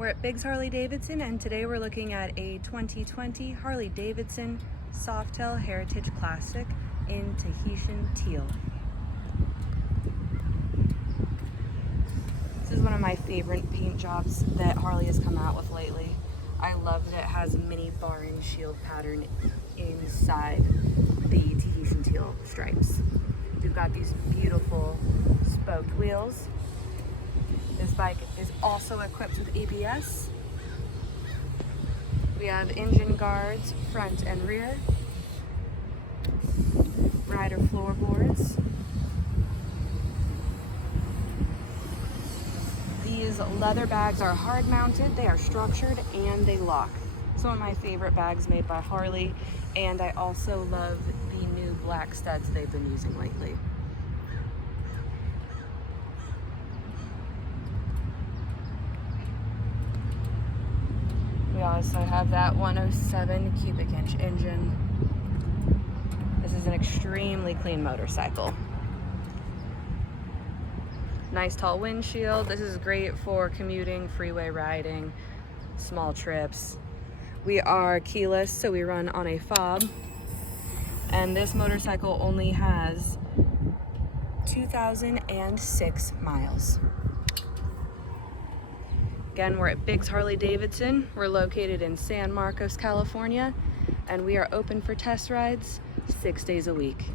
We're at Biggs Harley Davidson, and today we're looking at a 2020 Harley Davidson Softail Heritage Classic in Tahitian teal. This is one of my favorite paint jobs that Harley has come out with lately. I love that it has a mini bar and shield pattern inside the Tahitian teal stripes. We've got these beautiful spoked wheels. This bike is also equipped with ABS. We have engine guards front and rear, rider floorboards. These leather bags are hard mounted, they are structured, and they lock. Some of my favorite bags made by Harley, and I also love the new black studs they've been using lately. We also have that 107 cubic inch engine. This is an extremely clean motorcycle. Nice tall windshield. This is great for commuting, freeway riding, small trips. We are keyless, so we run on a fob. And this motorcycle only has 2,006 miles. Again, we're at Biggs Harley Davidson. We're located in San Marcos, California, and we are open for test rides 6 days a week.